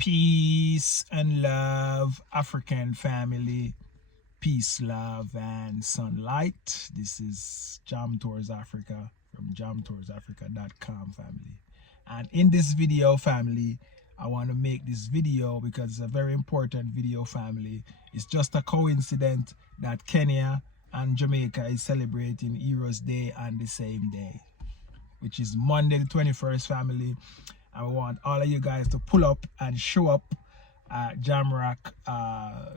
Peace and love, African family. Peace, love, and sunlight. This is Jam Tours Africa from jamtoursafrica.com, family. And in this video, family, I want to make this video because it's a very important video, family. It's just a coincidence that Kenya and Jamaica is celebrating Heroes Day on the same day, which is Monday the 21st, family. I want all of you guys to pull up and show up at Jamrock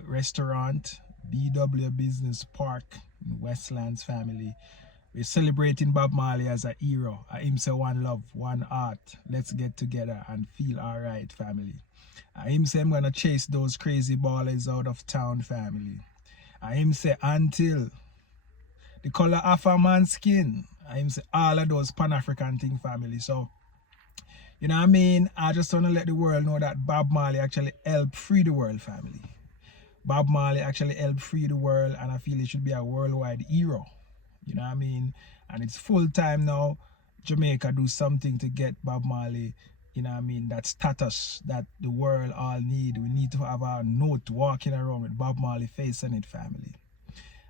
restaurant, BW Business Park in Westlands, family. We're celebrating Bob Marley as a hero. Him say one love, one art. Let's get together and feel alright, family. Him say I'm gonna chase those crazy ballers out of town, family. Him say until the color of a man's skin. Him say all of those Pan-African thing, family. So you know what I mean? I just want to let the world know that Bob Marley actually helped free the world, family. Bob Marley actually helped free the world, and I feel it should be a worldwide hero. You know what I mean? And it's full time now. Jamaica do something to get Bob Marley, you know what I mean, that status that the world all need. We need to have a note walking around with Bob Marley face on it, family.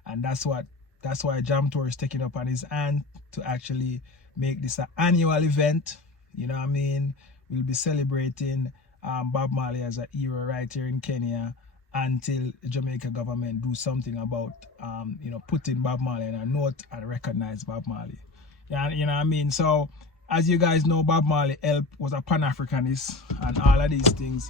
And that's why Jam Tour is taking up on his hand to actually make this an annual event. You know what I mean? We'll be celebrating Bob Marley as a hero right here in Kenya until the Jamaica government do something about, you know, putting Bob Marley in a note and recognize Bob Marley. Yeah, you know what I mean? So, as you guys know, Bob Marley was a Pan-Africanist, and all of these things,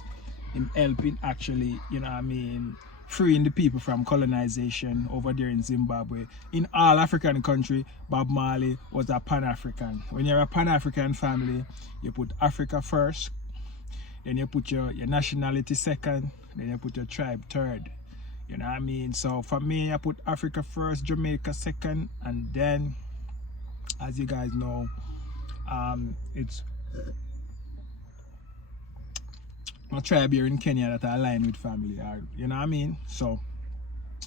him helping actually, you know what I mean, freeing the people from colonization over there in Zimbabwe. In all African country, Bob Marley was a Pan-African. When you're a Pan-African family, you put Africa first, then you put your nationality second, then you put your tribe third. You know what I mean? So for me, I put Africa first, Jamaica second, and then, as you guys know, it's a tribe here in Kenya that I align with, family. You know what I mean? So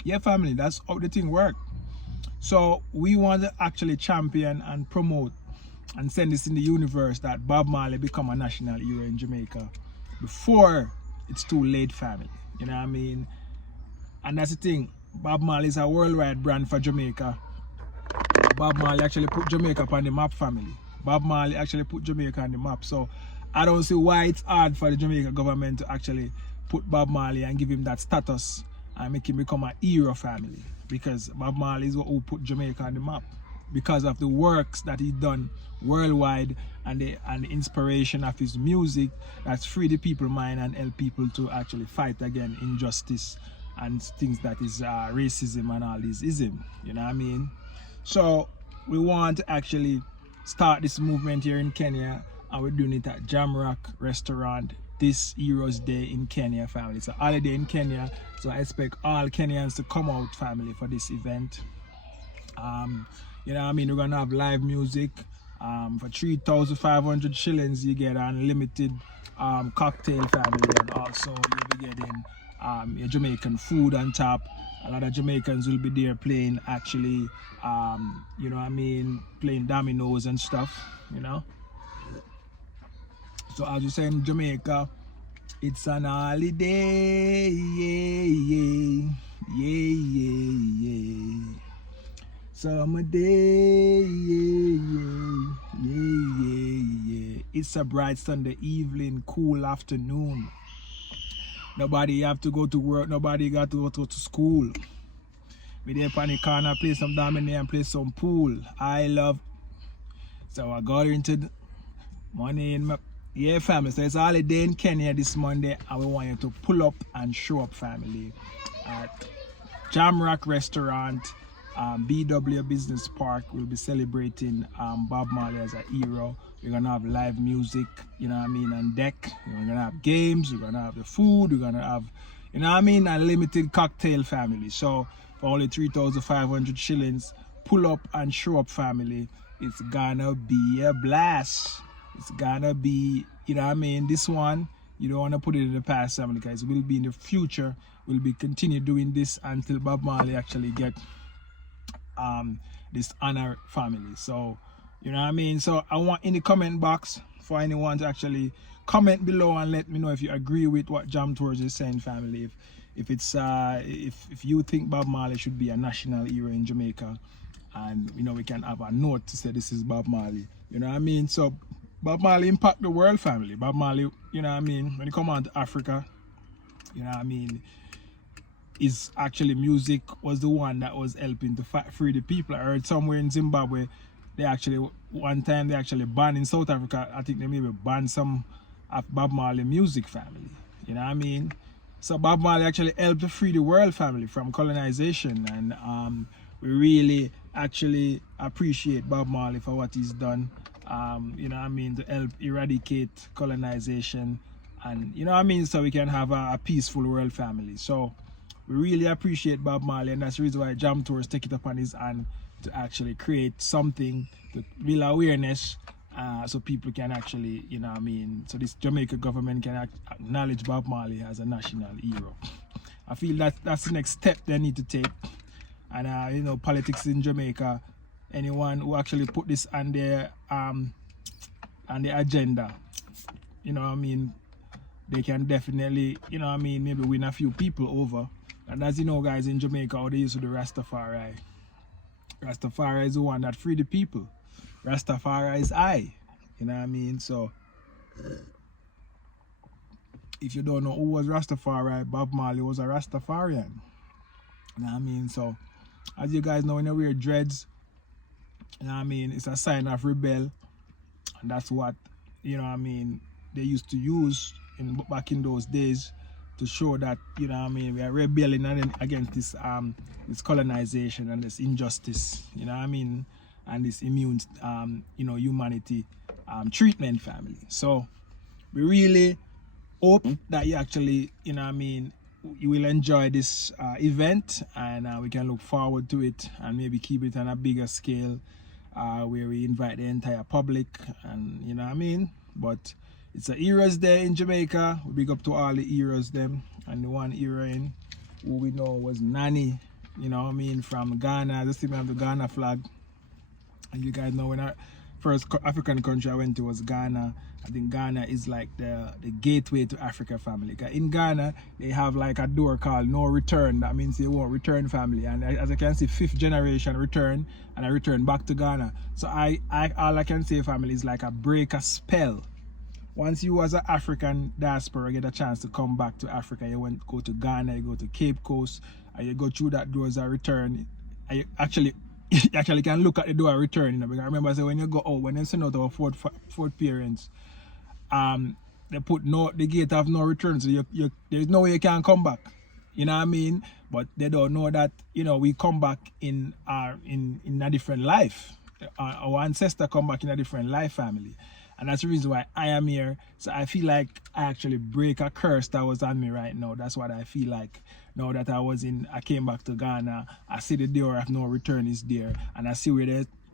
yeah, family, that's how the thing works. So we want to actually champion and promote and send this in the universe that Bob Marley become a national hero in Jamaica before it's too late, family. You know what I mean? And that's the thing. Bob Marley is a worldwide brand for Jamaica. Bob Marley actually put Jamaica on the map, family. Bob Marley actually put Jamaica on the map. So I don't see why it's hard for the Jamaican government to actually put Bob Marley and give him that status and make him become a hero, family. Because Bob Marley is who put Jamaica on the map. Because of the works that he done worldwide and the inspiration of his music that's free the people mind and help people to actually fight against injustice and things that is racism and all this ism. You know what I mean? So we want to actually start this movement here in Kenya, and we're doing it at Jamrock restaurant this Heroes Day in Kenya, family. It's a holiday in Kenya, so I expect all Kenyans to come out, family, for this event. You know what I mean? We're gonna have live music. For 3,500 shillings you get unlimited cocktail, family, and also you'll be getting your Jamaican food on top. A lot of Jamaicans will be there playing actually, you know what I mean, playing dominoes and stuff, you know. So as you say in Jamaica, it's an holiday, yeah, yeah, yeah, yeah. Summer day, yeah, yeah, yeah, yeah, yeah. It's a bright Sunday evening, cool afternoon. Nobody have to go to work, nobody got to go to school. We there on the corner, play some domino and play some pool. I love. So I got into the money in my. Yeah, family, so it's a holiday in Kenya this Monday, and we want you to pull up and show up, family, at Jamrock restaurant, BW Business Park. We'll be celebrating Bob Marley as a hero. We're gonna have live music, you know what I mean, on deck. We're gonna have games, we're gonna have the food, we're gonna have, you know what I mean, a limited cocktail, family. So for only 3,500 shillings, pull up and show up, family. It's gonna be a blast. It's gonna be, you know what I mean, this one, you don't want to put it in the past, family, because it will be in the future. We'll be continue doing this until Bob Marley actually get this honor, family. So, you know what I mean? So I want in the comment box for anyone to actually comment below and let me know if you agree with what Jam Tours is saying, family. If it's if you think Bob Marley should be a national hero in Jamaica, and we can have a note to say this is Bob Marley. You know what I mean? So Bob Marley impact the world, family. Bob Marley, you know what I mean, when you come on to Africa, you know what I mean, is actually music was the one that was helping to free the people. I heard somewhere in Zimbabwe they actually one time they actually banned in South Africa, I think they maybe banned some of Bob Marley music, family. You know what I mean? So Bob Marley actually helped to free the world, family, from colonization, and we really actually appreciate Bob Marley for what he's done. You know what I mean, to help eradicate colonization, and you know what I mean, so we can have a peaceful world, family. So we really appreciate Bob Marley, and that's the reason why Jam Tours take it upon his hand to actually create something to build awareness, so people can actually, you know what I mean, so this Jamaican government can acknowledge Bob Marley as a national hero. I feel that that's the next step they need to take. And you know, politics in Jamaica, anyone who actually put this on their agenda, you know what I mean, they can definitely, you know what I mean, maybe win a few people over. And as you know, guys, in Jamaica, how they used to do Rastafari. Rastafari is the one that freed the people. Rastafari is I. You know what I mean? So if you don't know who was Rastafari, Bob Marley was a Rastafarian. You know what I mean? So as you guys know, when you wear dreads, you know what I mean, it's a sign of rebel. And that's what, you know what I mean, they used to use back in those days to show that, you know what I mean, we are rebelling against this this colonization and this injustice, you know what I mean, and this immune you know, humanity treatment, family. So we really hope that you actually, you know what I mean, you will enjoy this event, and we can look forward to it and maybe keep it on a bigger scale, where we invite the entire public, and you know what I mean. But it's a Heroes Day in Jamaica. We big up to all the heroes them, and the one hero in who we know was Nani, you know what I mean, from Ghana. Just see me have the Ghana flag. And you guys know when our first African country I went to was Ghana. I think Ghana is like the gateway to Africa, family. In Ghana, they have like a door called no return. That means they won't return, family. And as you can see, 5th generation return, and I return back to Ghana. So all I can say, family, is like a break a spell. Once you as an African diaspora get a chance to come back to Africa, you go to Ghana, you go to Cape Coast, and you go through that door as a return, and you actually can look at the door return, you know, because I remember say when you go out, when you send out our fourth parents, they put the gate of no return, so there's no way you can come back, you know what I mean. But they don't know that, you know, we come back in a different life. Our ancestor come back in a different life, family. And that's the reason why I am here. So I feel like I actually break a curse that was on me right now. That's what I feel like. Now that I came back to Ghana, I see the door of no return is there, and I see where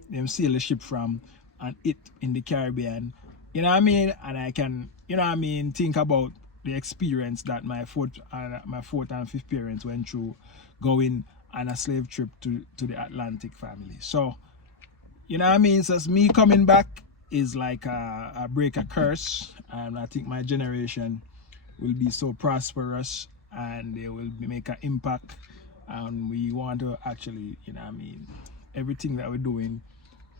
them sail the ship from, and it in the Caribbean. You know what I mean? And I can, you know what I mean, think about the experience that my fourth and 5th parents went through, going on a slave trip to the Atlantic, family. So, you know what I mean? So it's me coming back is like a break a curse, and I think my generation will be so prosperous, and they will make an impact, and we want to actually, you know what I mean, everything that we're doing,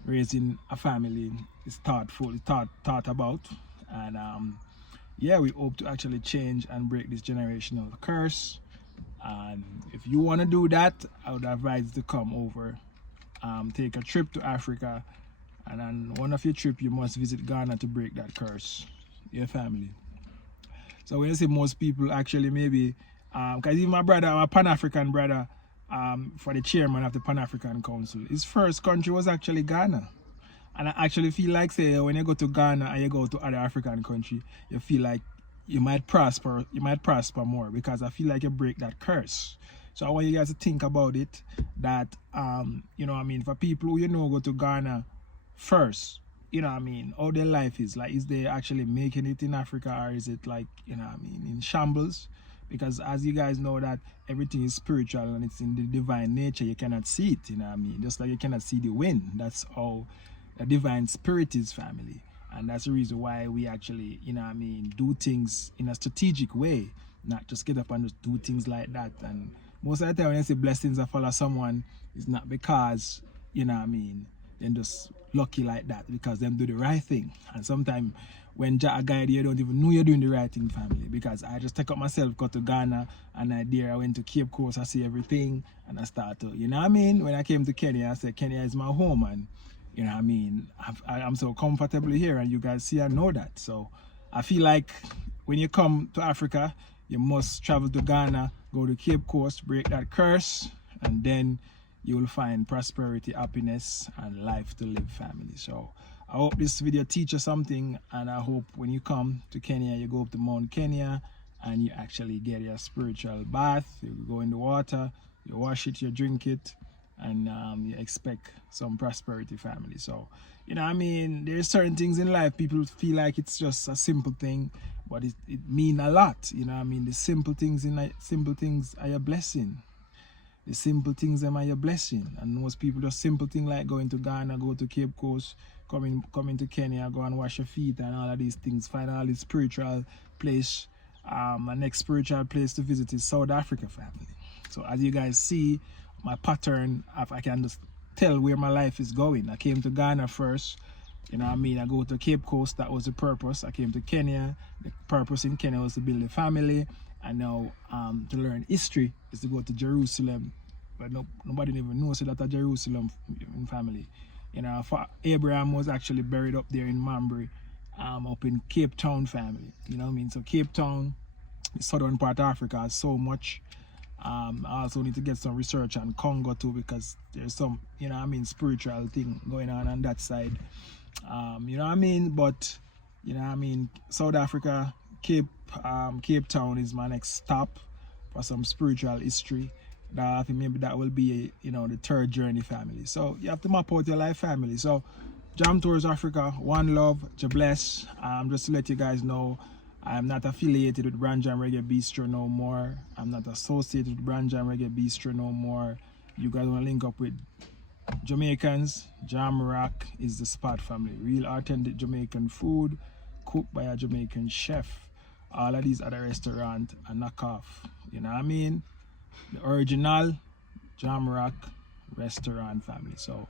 raising a family, is thoughtful, thought about, and yeah, we hope to actually change and break this generational curse. And if you want to do that, I would advise you to come over, take a trip to Africa, and on one of your trips, you must visit Ghana to break that curse, your family. So when you see most people actually maybe, because even my brother, my Pan-African brother, for the chairman of the Pan-African Council, his first country was actually Ghana. And I actually feel like, say, when you go to Ghana and you go to other African country, you feel like you might prosper more, because I feel like you break that curse. So I want you guys to think about it, that, you know what I mean, for people who, you know, go to Ghana first, you know what I mean, how their life is, like, is they actually making it in Africa, or is it like, you know what I mean, in shambles? Because as you guys know that everything is spiritual and it's in the divine nature, you cannot see it, you know what I mean, just like you cannot see the wind. That's how the divine spirit is, family. And that's the reason why we actually, do things in a strategic way, not just get up and just do things like that. And most of the time when you say blessings that follow someone, it's not because, they're just lucky like that, because them do the right thing. And sometimes when Jah guide you, don't even know you're doing the right thing, family. Because I just take up myself, go to Ghana, and I went to Cape Coast, I see everything, and I start to, when I came to Kenya, I said Kenya is my home, and I'm so comfortable here, and you guys see I know that. So I feel like when you come to Africa, you must travel to Ghana, go to Cape Coast, break that curse, and then you will find prosperity, happiness, and life to live, family. So I hope this video teaches something, and I hope when you come to Kenya, you go up to Mount Kenya and you actually get your spiritual bath. You go in the water, you wash it, you drink it, and you expect some prosperity, family. So there's certain things in life people feel like it's just a simple thing, but it mean a lot. The simple things are your blessing. The simple things are your blessing. And most people just simple thing like going to Ghana, go to Cape Coast, coming to Kenya, go and wash your feet and all of these things, find all this spiritual place. My next spiritual place to visit is South Africa, family. So as you guys see, my pattern, I can just tell where my life is going. I came to Ghana first, I go to Cape Coast, that was the purpose. I came to Kenya, the purpose in Kenya was to build a family, and now to learn history is to go to Jerusalem. But nobody even knows that a Jerusalem in family. For Abraham was actually buried up there in Marley, up in Cape Town, family. So Cape Town, the southern part of Africa, has so much. I also need to get some research on Congo too, because there's some, spiritual thing going on that side. But, South Africa, Cape Town is my next stop for some spiritual history. I think maybe that will be, the third journey, family. So you have to map out your life, family. So Jam Tours Africa, one love, God bless. Just to let you guys know, I'm not affiliated with Brand Jam Reggae Bistro no more. I'm not associated with Brand Jam Reggae Bistro no more. You guys want to link up with Jamaicans, Jam Rock is the spot, family. Real authentic Jamaican food, cooked by a Jamaican chef. All of these other restaurants are knockoff. The original Jam Rock restaurant, family. So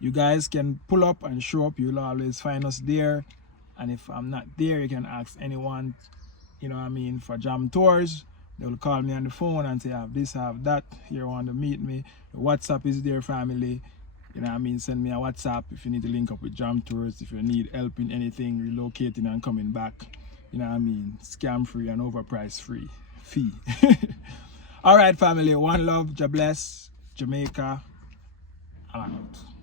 you guys can pull up and show up. You'll always find us there. And if I'm not there, you can ask anyone, for Jam Tours. They will call me on the phone and say, I have this, I have that. Here, want to meet me. The WhatsApp is there, family. Send me a WhatsApp if you need to link up with Jam Tours, if you need help in anything, relocating and coming back. Scam free and overpriced free fee. All right, family. One love, God bless, Jamaica. I'm out.